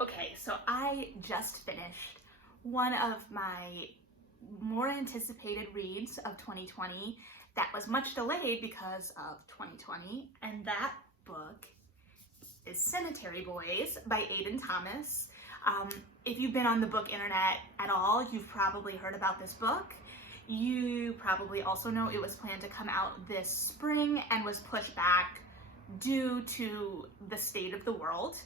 Okay, so I just finished one of my more anticipated reads of 2020 that was much delayed because of 2020, and that book is Cemetery Boys by Aiden Thomas. If you've been on the book internet at all, you've probably heard about this book. You probably also know it was planned to come out this spring and was pushed back due to the state of the world.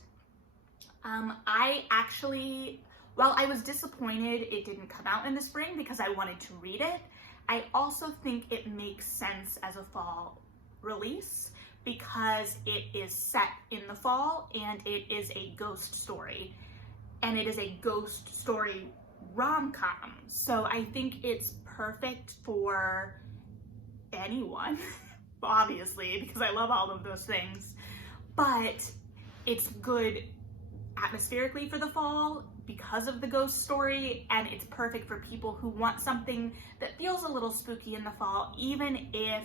I actually, while I was disappointed it didn't come out in the spring because I wanted to read it, I also think it makes sense as a fall release because it is set in the fall and it is a ghost story. And it is a ghost story rom-com. So I think it's perfect for anyone, obviously, because I love all of those things. But it's good atmospherically for the fall because of the ghost story, and it's perfect for people who want something that feels a little spooky in the fall, even if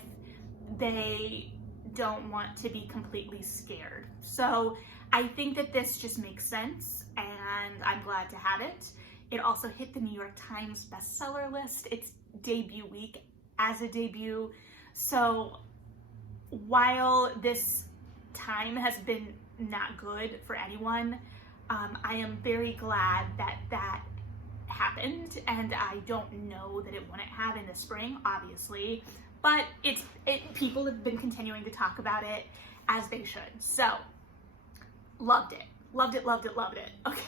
they don't want to be completely scared. So I think that this just makes sense, and I'm glad to have it. It also hit the New York Times bestseller list. It's debut week as a debut. So while this time has been not good for anyone, I am very glad that that happened, and I don't know that it wouldn't have in the spring, obviously, but people have been continuing to talk about it as they should. So loved it. Okay,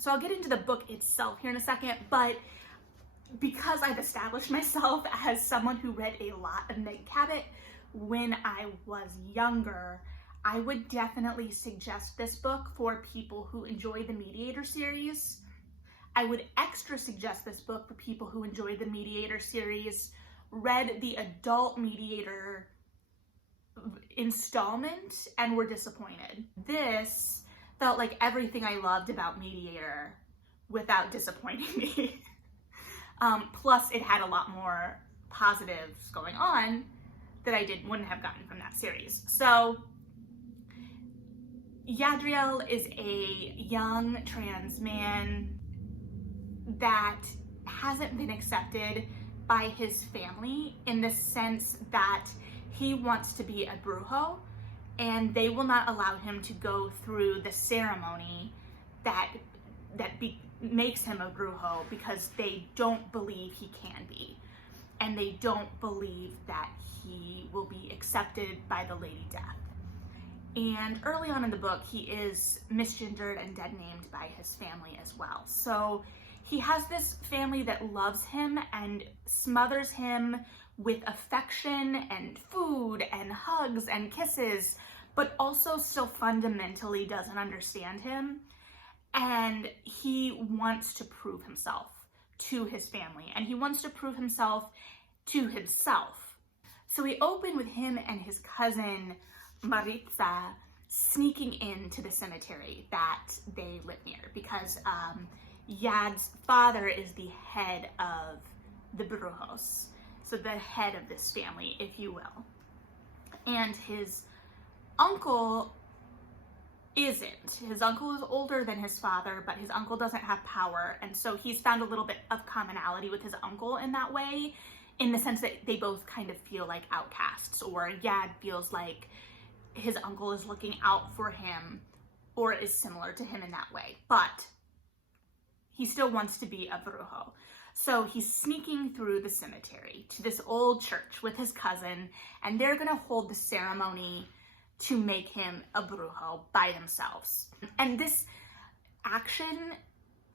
so I'll get into the book itself here in a second, but because I've established myself as someone who read a lot of Meg Cabot when I was younger, I would definitely suggest this book for people who enjoy the Mediator series. I would extra suggest this book for people who enjoy the Mediator series, read the adult Mediator installment, and were disappointed. This felt like everything I loved about Mediator without disappointing me. Plus it had a lot more positives going on that I wouldn't have gotten from that series. So Yadriel is a young trans man that hasn't been accepted by his family in the sense that he wants to be a brujo, and they will not allow him to go through the ceremony that makes him a brujo because they don't believe he can be, and they don't believe that he will be accepted by the Lady Death. And early on in the book, he is misgendered and dead named by his family as well. So he has this family that loves him and smothers him with affection and food and hugs and kisses, but also still fundamentally doesn't understand him. And he wants to prove himself to his family, and he wants to prove himself to himself. So we open with him and his cousin Maritza sneaking into the cemetery that they live near because Yad's father is the head of the brujos, so the head of this family, if you will. And his uncle isn't. His uncle is older than his father, but his uncle doesn't have power, and so he's found a little bit of commonality with his uncle in that way, in the sense that they both kind of feel like outcasts, or Yad feels like his uncle is looking out for him or is similar to him in that way, but he still wants to be a brujo. So he's sneaking through the cemetery to this old church with his cousin, and they're gonna hold the ceremony to make him a brujo by themselves. And this action,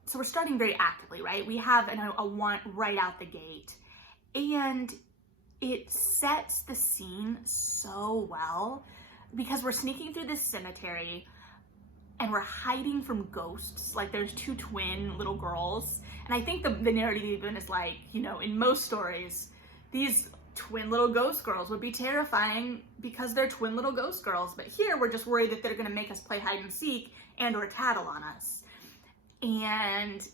so we're starting very actively, right? We have a want right out the gate, and it sets the scene so well because we're sneaking through this cemetery and we're hiding from ghosts. Like, there's two twin little girls, and I think the narrative even is like, in most stories, these twin little ghost girls would be terrifying because they're twin little ghost girls, but here we're just worried that they're gonna make us play hide and seek and or tattle on us. And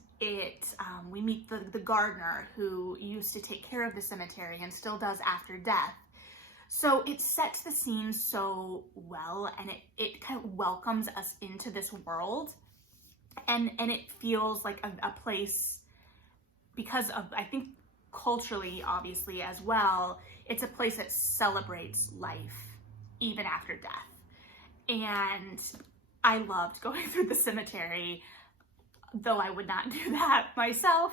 we meet the gardener who used to take care of the cemetery and still does after death. So it sets the scene so well, and it kind of welcomes us into this world. And it feels like a place, because of, I think culturally, obviously, as well, it's a place that celebrates life even after death. And I loved going through the cemetery, though I would not do that myself.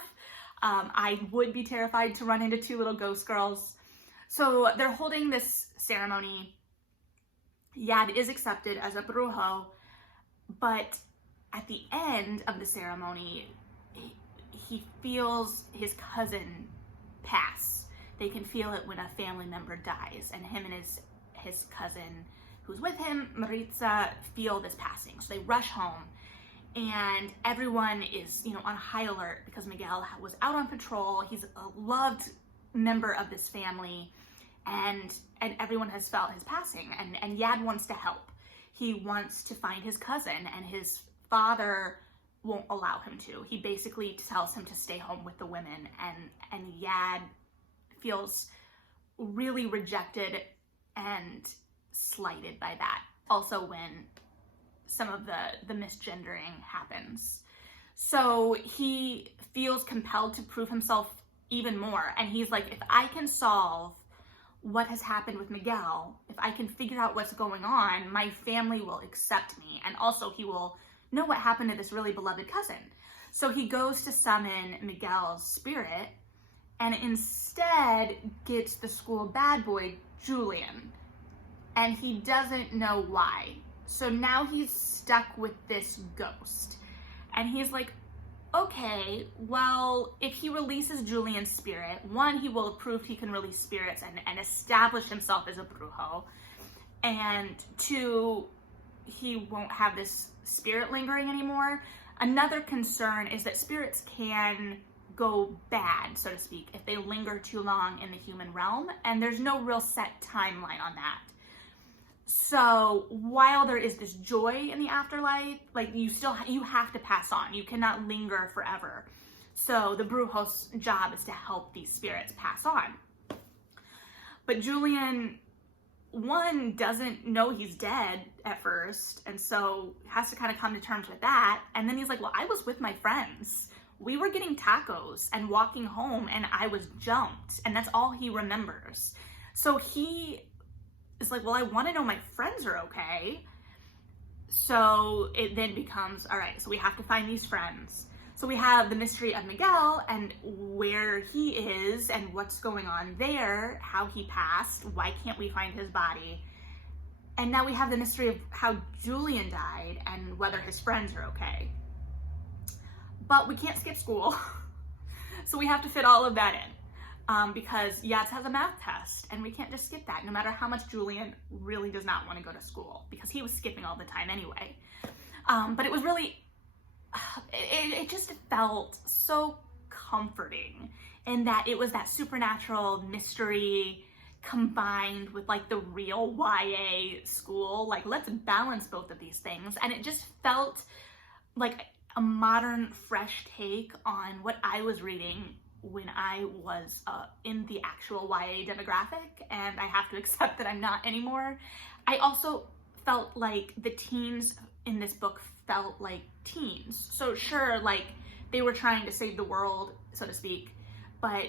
I would be terrified to run into two little ghost girls. So they're holding this ceremony. Yad is accepted as a brujo, but at the end of the ceremony, he feels his cousin pass. They can feel it when a family member dies, and him and his cousin who's with him, Maritza, feel this passing. So they rush home, and everyone is, on high alert because Miguel was out on patrol. He's a loved member of this family, and everyone has felt his passing, and Yad wants to help. He wants to find his cousin, and his father won't allow him to. He basically tells him to stay home with the women, and Yad feels really rejected and slighted by that. Also when some of the misgendering happens. So he feels compelled to prove himself even more, and he's like, if I can solve what has happened with Miguel, if I can figure out what's going on, my family will accept me, and also he will know what happened to this really beloved cousin. So he goes to summon Miguel's spirit, and instead gets the school bad boy, Julian, and he doesn't know why. So now he's stuck with this ghost, and he's like, okay, well, if he releases Julian's spirit, one, he will have proved he can release spirits and establish himself as a brujo, and two, he won't have this spirit lingering anymore. Another concern is that spirits can go bad, so to speak, if they linger too long in the human realm, and there's no real set timeline on that. So while there is this joy in the afterlife, like you have to pass on. You cannot linger forever. So the brujo's job is to help these spirits pass on. But Julian, one, doesn't know he's dead at first, and so has to kind of come to terms with that. And then he's like, well, I was with my friends. We were getting tacos and walking home, and I was jumped, and that's all he remembers. So he is like, well, I want to know my friends are okay. So it then becomes, all right, so we have to find these friends. So we have the mystery of Miguel and where he is and what's going on there, how he passed, why can't we find his body? And now we have the mystery of how Julian died and whether his friends are okay. But we can't skip school. So we have to fit all of that in. Because Yaz has a math test, and we can't just skip that, no matter how much Julian really does not want to go to school, because he was skipping all the time anyway. But it was really, it just felt so comforting in that it was that supernatural mystery combined with like the real YA school. Like, let's balance both of these things. And it just felt like a modern, fresh take on what I was reading when I was in the actual YA demographic, and I have to accept that I'm not anymore. I also felt like the teens in this book felt like teens. So sure, like they were trying to save the world, so to speak, but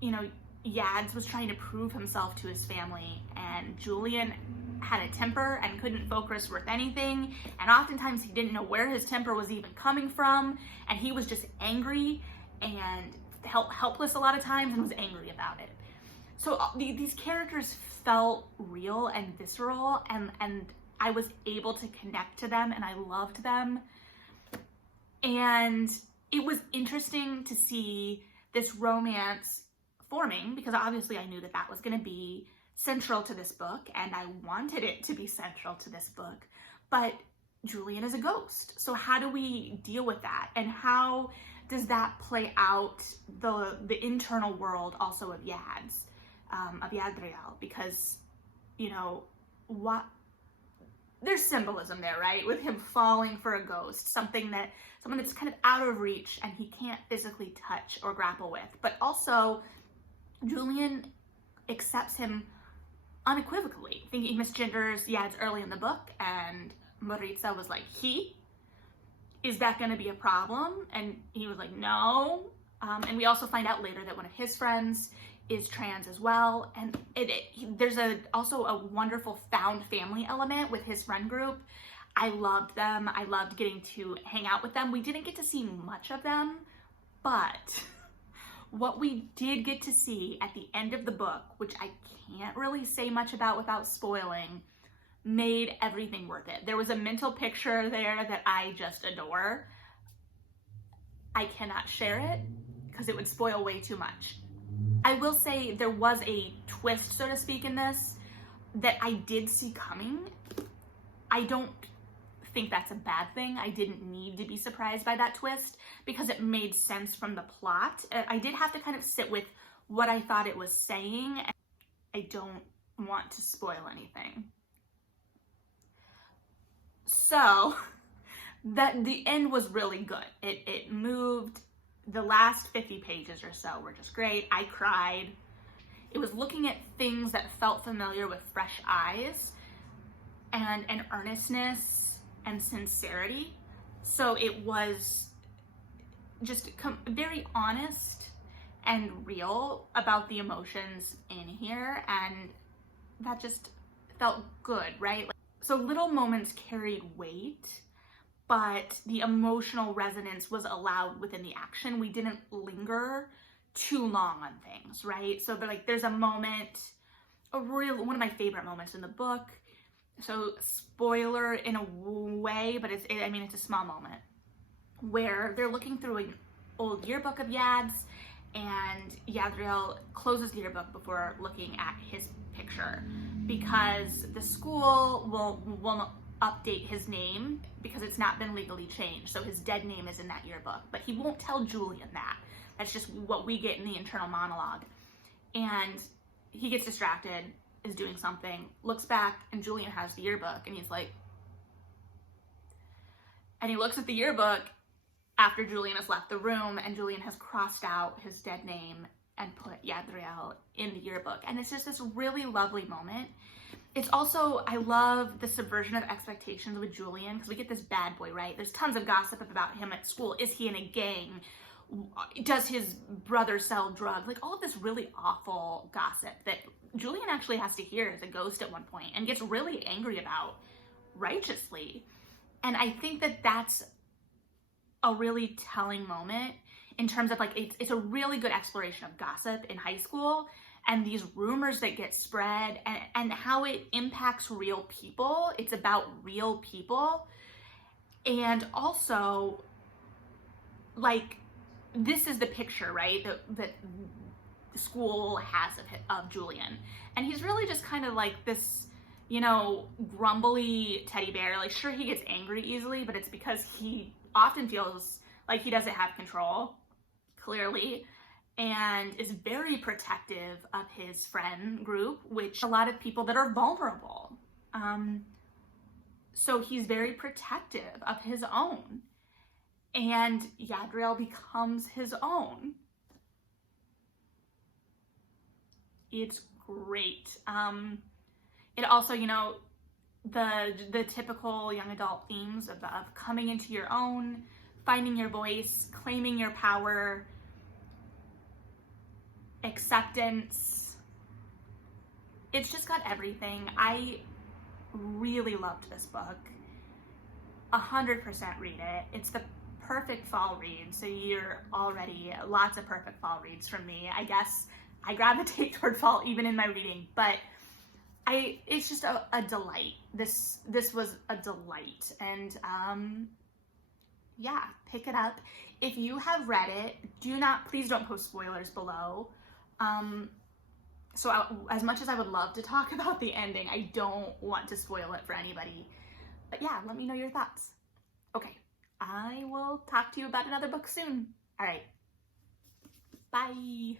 Yads was trying to prove himself to his family, and Julian had a temper and couldn't focus worth anything, and oftentimes he didn't know where his temper was even coming from, and he was just angry and helpless a lot of times and was angry about it. So these characters felt real and visceral, and I was able to connect to them, and I loved them. And it was interesting to see this romance forming, because obviously I knew that that was going to be central to this book, and I wanted it to be central to this book. But Julian is a ghost. So how do we deal with that? And how does that play out the internal world also of Yad's, of Yadriel? Because, there's symbolism there, right? With him falling for a ghost, someone that's kind of out of reach and he can't physically touch or grapple with. But also, Julian accepts him unequivocally. I think he misgenders Yad's early in the book, and Maritza was like, he? is that going to be a problem? And he was like, no. And we also find out later that one of his friends is trans as well. And there's also a wonderful found family element with his friend group. I loved them. I loved getting to hang out with them. We didn't get to see much of them, but what we did get to see at the end of the book, which I can't really say much about without spoiling, made everything worth it. There was a mental picture there that I just adore. I cannot share it because it would spoil way too much. I will say there was a twist, so to speak, in this that I did see coming. I don't think that's a bad thing. I didn't need to be surprised by that twist because it made sense from the plot. I did have to kind of sit with what I thought it was saying. I don't want to spoil anything. So the end was really good. It moved. The last 50 pages or so were just great. I cried. It was looking at things that felt familiar with fresh eyes and an earnestness and sincerity. So it was just very honest and real about the emotions in here, and that just felt good, right? So little moments carried weight, but the emotional resonance was allowed within the action. We didn't linger too long on things, right? So there's a moment, one of my favorite moments in the book. So spoiler in a way, but it's a small moment where they're looking through an old yearbook of Yad's, and Yadriel closes the yearbook before looking at his picture because the school will update his name because it's not been legally changed. So his dead name is in that yearbook, but he won't tell Julian that. That's just what we get in the internal monologue. And he gets distracted, is doing something, looks back, and Julian has the yearbook, and he's like, and he looks at the yearbook after Julian has left the room, and Julian has crossed out his dead name and put Yadriel in the yearbook. And it's just this really lovely moment. It's also, I love the subversion of expectations with Julian, because we get this bad boy, right? There's tons of gossip about him at school. Is he in a gang? Does his brother sell drugs? Like all of this really awful gossip that Julian actually has to hear as a ghost at one point and gets really angry about righteously. And I think that that's a really telling moment in terms of it's a really good exploration of gossip in high school and these rumors that get spread and how it impacts real people. It's about real people. And also, this is the picture, right, that the school has of Julian. And he's really just kind of like this, grumbly teddy bear. Sure, he gets angry easily, but it's because he often feels like he doesn't have control, clearly, and is very protective of his friend group, which a lot of people that are vulnerable. So he's very protective of his own. And Yadriel becomes his own. It's great. It also, the typical young adult themes of coming into your own, finding your voice, claiming your power, acceptance. It's just got everything. I really loved this book. 100% read it. It's the perfect fall read, so you're already lots of perfect fall reads from me. I guess I gravitate toward fall even in my reading, but it's just a delight. This was a delight, and yeah, pick it up. If you have read it, please don't post spoilers below. As much as I would love to talk about the ending, I don't want to spoil it for anybody. But yeah, let me know your thoughts. Okay, I will talk to you about another book soon. All right, bye.